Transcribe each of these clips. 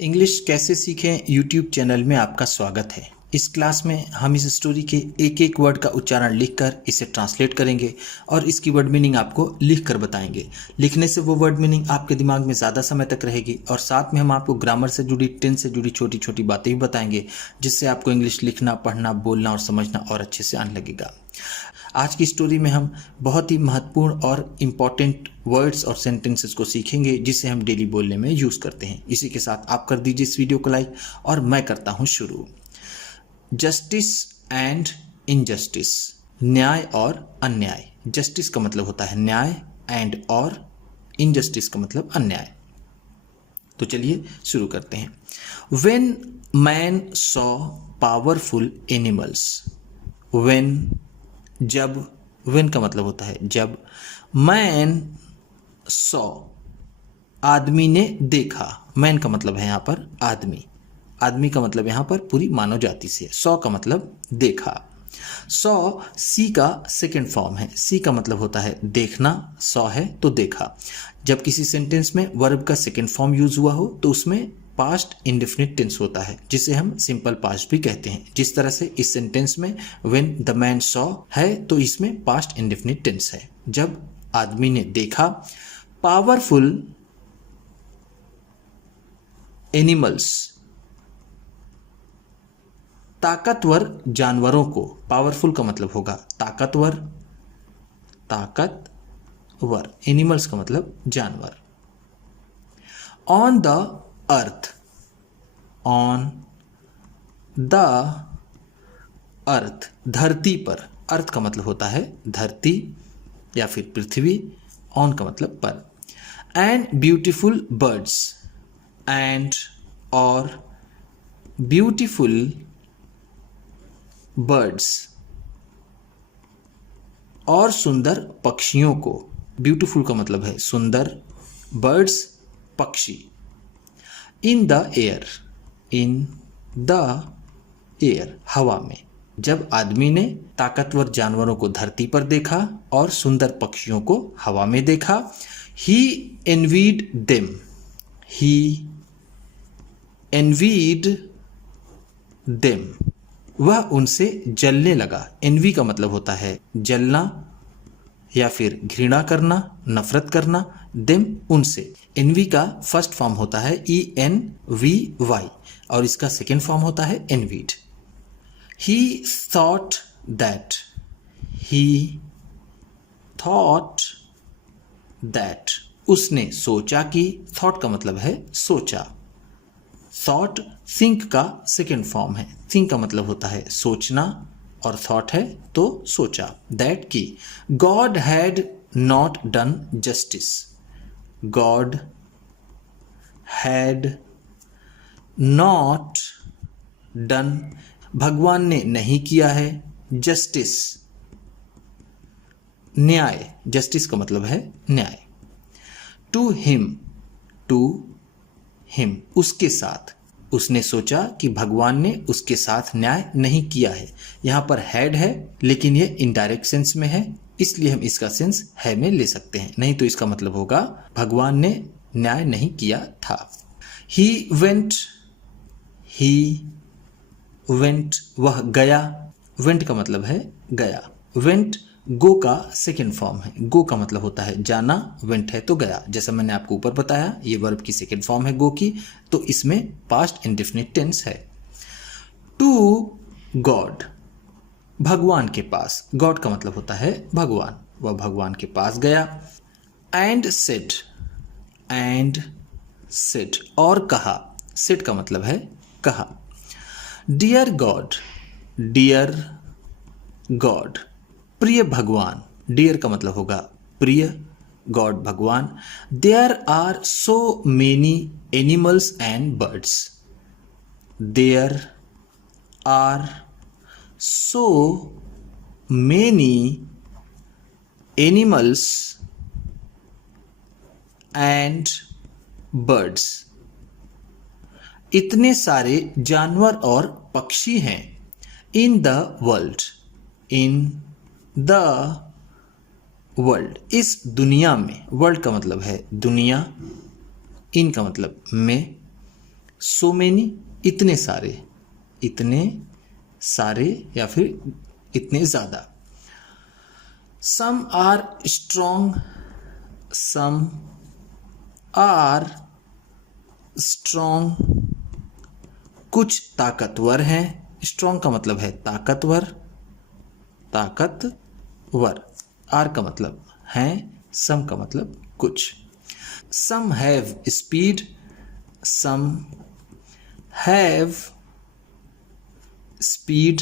English कैसे सीखें YouTube channel में आपका स्वागत है। इस क्लास में हम इस स्टोरी के एक एक वर्ड का उच्चारण लिखकर इसे ट्रांसलेट करेंगे और इसकी वर्ड मीनिंग आपको लिख कर बताएंगे। लिखने से वो वर्ड मीनिंग आपके दिमाग में ज़्यादा समय तक रहेगी और साथ में हम आपको ग्रामर से जुड़ी, टेंस से जुड़ी छोटी छोटी बातें भी बताएंगे, जिससे आपको इंग्लिश लिखना, पढ़ना, बोलना और समझना और अच्छे से आने लगेगा। आज की स्टोरी में हम बहुत ही महत्वपूर्ण और इम्पॉर्टेंट वर्ड्स और सेंटेंसेस को सीखेंगे, जिसे हम डेली बोलने में यूज़ करते हैं। इसी के साथ आप कर दीजिए इस वीडियो को लाइक और मैं करता हूँ शुरू। जस्टिस एंड इनजस्टिस, न्याय और अन्याय। जस्टिस का मतलब होता है न्याय, एंड और इनजस्टिस का मतलब अन्याय। तो चलिए शुरू करते हैं। When man saw powerful animals, when जब, व्हेन का मतलब होता है जब, मैन सॉ आदमी ने देखा, मैन का मतलब है यहाँ पर आदमी, आदमी का मतलब यहाँ पर पूरी मानव जाति से, सॉ का मतलब देखा। सॉ सी का सेकेंड फॉर्म है, सी का मतलब होता है देखना, सॉ है तो देखा। जब किसी सेंटेंस में वर्ब का सेकेंड फॉर्म यूज हुआ हो तो उसमें पास्ट इंडेफिनिट टेंस होता है, जिसे हम सिंपल पास्ट भी कहते हैं। जिस तरह से इस सेंटेंस में व्हेन द मैन सॉ है तो इसमें पास्ट इंडेफिनिट टेंस है, जब आदमी ने देखा। पावरफुल एनिमल्स, ताकतवर जानवरों को, पावरफुल का मतलब होगा ताकतवर, ताकतवर, एनिमल्स का मतलब जानवर। On the earth, on the earth, धरती पर, अर्थ का मतलब होता है धरती या फिर पृथ्वी, ऑन का मतलब पर। एंड ब्यूटीफुल बर्ड्स, एंड और ब्यूटीफुल बर्ड्स, और सुंदर पक्षियों को, ब्यूटीफुल का मतलब है सुंदर, बर्ड्स पक्षी। In the air, in the air हवा में, जब आदमी ने ताकतवर जानवरों को धरती पर देखा और सुंदर पक्षियों को हवा में देखा। ही एनवीड देम, ही एनवीड देम, वह उनसे जलने लगा। एनवी का मतलब होता है जलना या फिर घृणा करना, नफरत करना। देम उनसे, एनवी का फर्स्ट फॉर्म होता है ENVY और इसका सेकेंड फॉर्म होता है envied. He thought that, he thought that, उसने सोचा कि, थॉट का मतलब है सोचा। थॉट थिंक का सेकेंड फॉर्म है, थिंक का मतलब होता है सोचना और थॉट है तो सोचा। दैट की God had not done justice, God had not done, भगवान ने नहीं किया है, जस्टिस न्याय, जस्टिस का मतलब है न्याय। टू हिम, टू हिम उसके साथ, उसने सोचा कि भगवान ने उसके साथ न्याय नहीं किया है। यहाँ पर हैड है लेकिन ये इनडायरेक्ट सेंस में है, इसलिए हम इसका सेंस है में ले सकते हैं, नहीं तो इसका मतलब होगा भगवान ने न्याय नहीं किया था। ही वेंट, ही वेंट वह गया, वेंट का मतलब है गया। वेंट गो का सेकेंड फॉर्म है, गो का मतलब होता है जाना, वेंट है तो गया। जैसा मैंने आपको ऊपर बताया ये वर्ब की सेकेंड फॉर्म है गो की, तो इसमें पास्ट इंडेफिनिट टेंस है। टू गॉड, भगवान के पास, गॉड का मतलब होता है भगवान, वह भगवान के पास गया। एंड सेड, एंड सेड और कहा, सेड का मतलब है कहा। डियर गॉड, डियर गॉड, प्रिय भगवान, डियर का मतलब होगा प्रिय, गॉड भगवान। There are so many animals and birds, there are so many animals and birds, इतने सारे जानवर और पक्षी हैं। In the world, in the world, इस दुनिया में, वर्ल्ड का मतलब है दुनिया, इन का मतलब में, सो मेनी इतने सारे या फिर इतने ज़्यादा। Some are strong, some are strong, कुछ ताकतवर हैं। स्ट्रॉन्ग का मतलब है ताकतवर, आर का मतलब हैं, सम का मतलब कुछ। Some have speed, some have speed,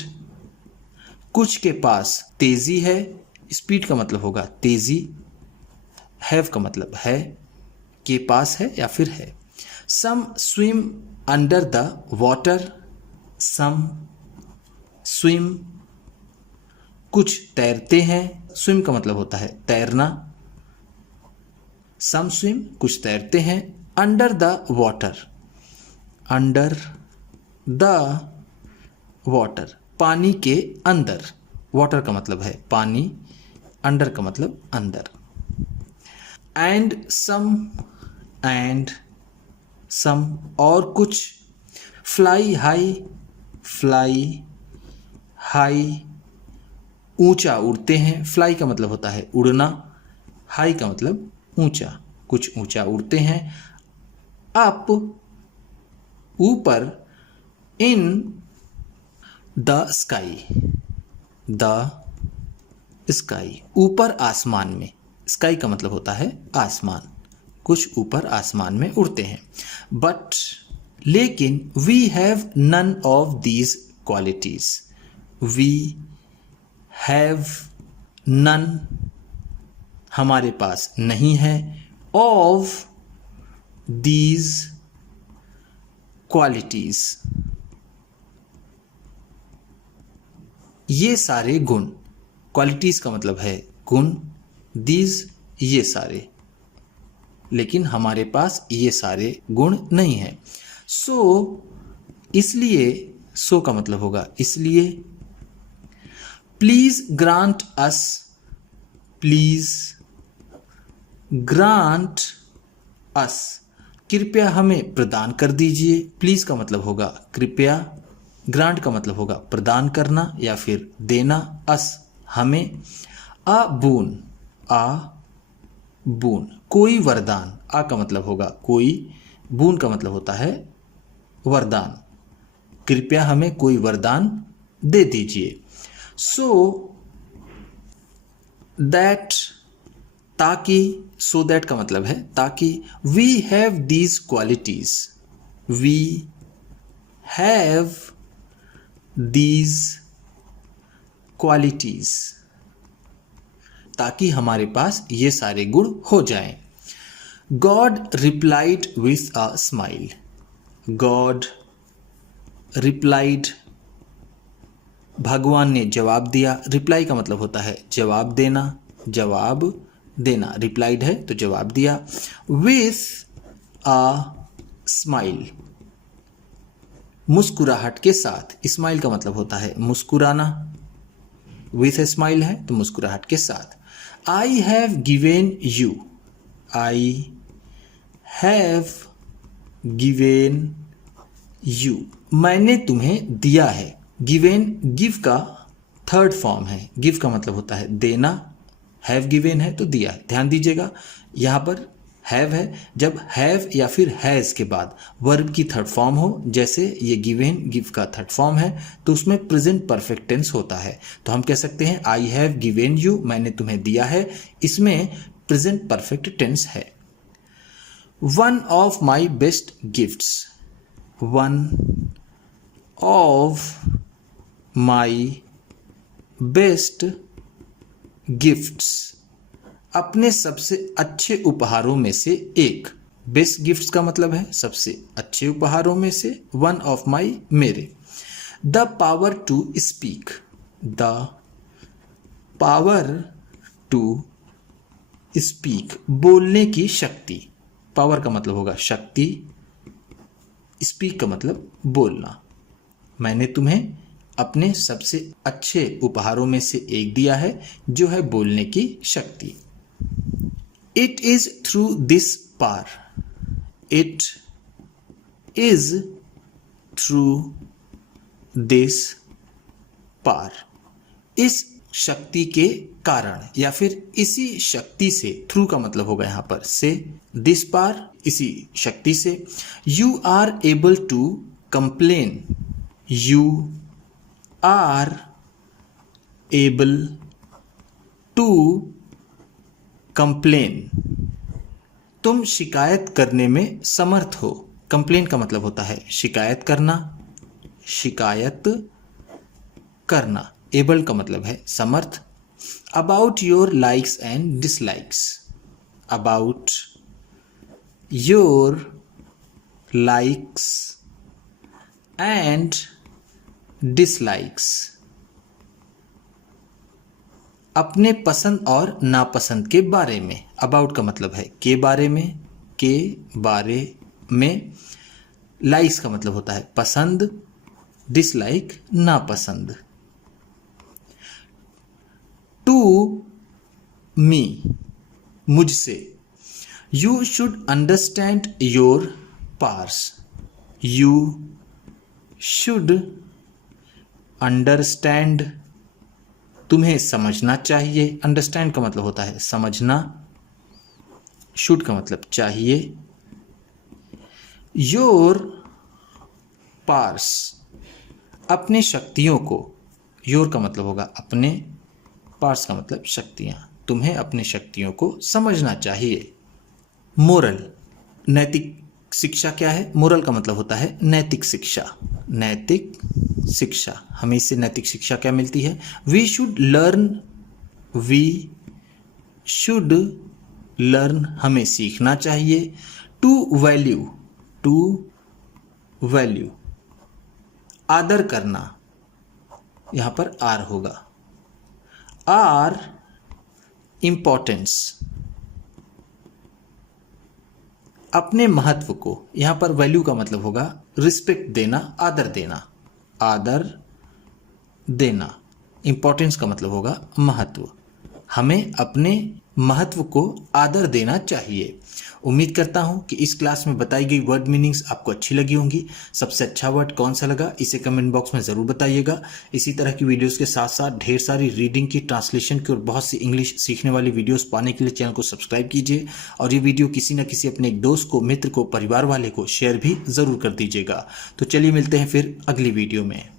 कुछ के पास तेजी है। स्पीड का मतलब होगा तेजी, हैव का मतलब है, के पास है या फिर है। Some swim under the water, some swim, कुछ तैरते हैं। स्विम का मतलब होता है तैरना। सम स्विम, कुछ तैरते हैं। Under the water, under the water, पानी के अंदर। वाटर का मतलब है पानी, अंडर का मतलब अंदर। एंड सम, और कुछ। फ्लाई हाई, ऊंचा उड़ते हैं। फ्लाई का मतलब होता है उड़ना, हाई का मतलब ऊंचा, कुछ ऊंचा उड़ते हैं। अप, ऊपर। इन द स्काई, ऊपर आसमान में। स्काई का मतलब होता है आसमान, कुछ ऊपर आसमान में उड़ते हैं। बट, लेकिन, we have none of these qualities, we have none, हमारे पास नहीं है। ऑफ दीज क्वालिटीज, ये सारे गुण। क्वालिटीज का मतलब है गुण, दीज ये सारे, लेकिन हमारे पास ये सारे गुण नहीं है। सो, इसलिए, सो का मतलब होगा इसलिए। Please grant us, please grant us, कृपया हमें प्रदान कर दीजिए। प्लीज का मतलब होगा कृपया, ग्रांट का मतलब होगा प्रदान करना या फिर देना, अस हमें। अ बून, कोई वरदान। आ का मतलब होगा कोई, बून का मतलब होता है वरदान। कृपया हमें कोई वरदान दे दीजिए। सो दैट, ताकि, सो दैट का मतलब है ताकि। We have these qualities, we have these qualities, ताकि हमारे पास ये सारे गुण हो जाएं। God replied with a smile, God replied, भगवान ने जवाब दिया। रिप्लाई का मतलब होता है जवाब देना, रिप्लाइड है तो जवाब दिया। विथ अ स्माइल, मुस्कुराहट के साथ। स्माइल का मतलब होता है मुस्कुराना, विथ ए स्माइल है तो मुस्कुराहट के साथ। I have given you, I have given you, मैंने तुम्हें दिया है। गिवेन, गिव का थर्ड फॉर्म है। गिव का मतलब होता है देना, हैव गिवेन है तो दिया है। ध्यान दीजिएगा यहाँ पर हैव है, जब हैव या फिर हैज़ के बाद वर्ब की थर्ड फॉर्म हो, जैसे ये गिवेन गिव का थर्ड फॉर्म है, तो उसमें प्रेजेंट परफेक्ट टेंस होता है। तो हम कह सकते हैं आई हैव गिवेन यू, मैंने तुम्हें दिया है, इसमें प्रेजेंट परफेक्ट टेंस है। One of my best gifts, one of my best gifts, अपने सबसे अच्छे उपहारों में से एक। बेस्ट गिफ्ट्स का मतलब है सबसे अच्छे उपहारों में से। वन ऑफ माई, मेरे। The power to speak, the power to speak, बोलने की शक्ति। पावर का मतलब होगा शक्ति, स्पीक का मतलब बोलना। मैंने तुम्हें अपने सबसे अच्छे उपहारों में से एक दिया है, जो है बोलने की शक्ति। It is through this power, it is through this power, इस शक्ति के कारण या फिर इसी शक्ति से, थ्रू का मतलब होगा यहाँ पर से, दिस पार इसी शक्ति से। You are able to complain, you are able to complain, तुम शिकायत करने में समर्थ हो। कंप्लेन का मतलब होता है शिकायत करना, शिकायत करना। एबल का मतलब है समर्थ। About your likes and dislikes, about your likes and dislikes, अपने पसंद और नापसंद के बारे में। अबाउट का मतलब है के बारे में, के बारे में। लाइक्स का मतलब होता है पसंद, डिसलाइक नापसंद। टू मी, मुझसे। You should understand your powers, you should understand, तुम्हें समझना चाहिए। अंडरस्टैंड का मतलब होता है समझना, शुड का मतलब चाहिए। योर पार्स, अपने शक्तियों को। योर का मतलब होगा अपने, पार्स का मतलब शक्तियां। तुम्हें अपने शक्तियों को समझना चाहिए। मोरल, नैतिक शिक्षा क्या है? मोरल का मतलब होता है नैतिक शिक्षा, नैतिक शिक्षा। हमें इससे नैतिक शिक्षा क्या मिलती है? We should learn, we should learn, हमें सीखना चाहिए। टू वैल्यू, टू वैल्यू, आदर करना, यहां पर आर होगा। आर इंपॉर्टेंस, अपने महत्व को। यहां पर वैल्यू का मतलब होगा रिस्पेक्ट देना, आदर देना, आदर देना। इंपॉर्टेंस का मतलब होगा महत्व। हमें अपने महत्व को आदर देना चाहिए। उम्मीद करता हूं कि इस क्लास में बताई गई वर्ड मीनिंग्स आपको अच्छी लगी होंगी। सबसे अच्छा वर्ड कौन सा लगा इसे कमेंट बॉक्स में ज़रूर बताइएगा। इसी तरह की वीडियोस के साथ साथ ढेर सारी रीडिंग की, ट्रांसलेशन की और बहुत सी इंग्लिश सीखने वाली वीडियोस पाने के लिए चैनल को सब्सक्राइब कीजिए। और ये वीडियो किसी न किसी अपने एक दोस्त को, मित्र को, परिवार वाले को शेयर भी ज़रूर कर दीजिएगा। तो चलिए मिलते हैं फिर अगली वीडियो में।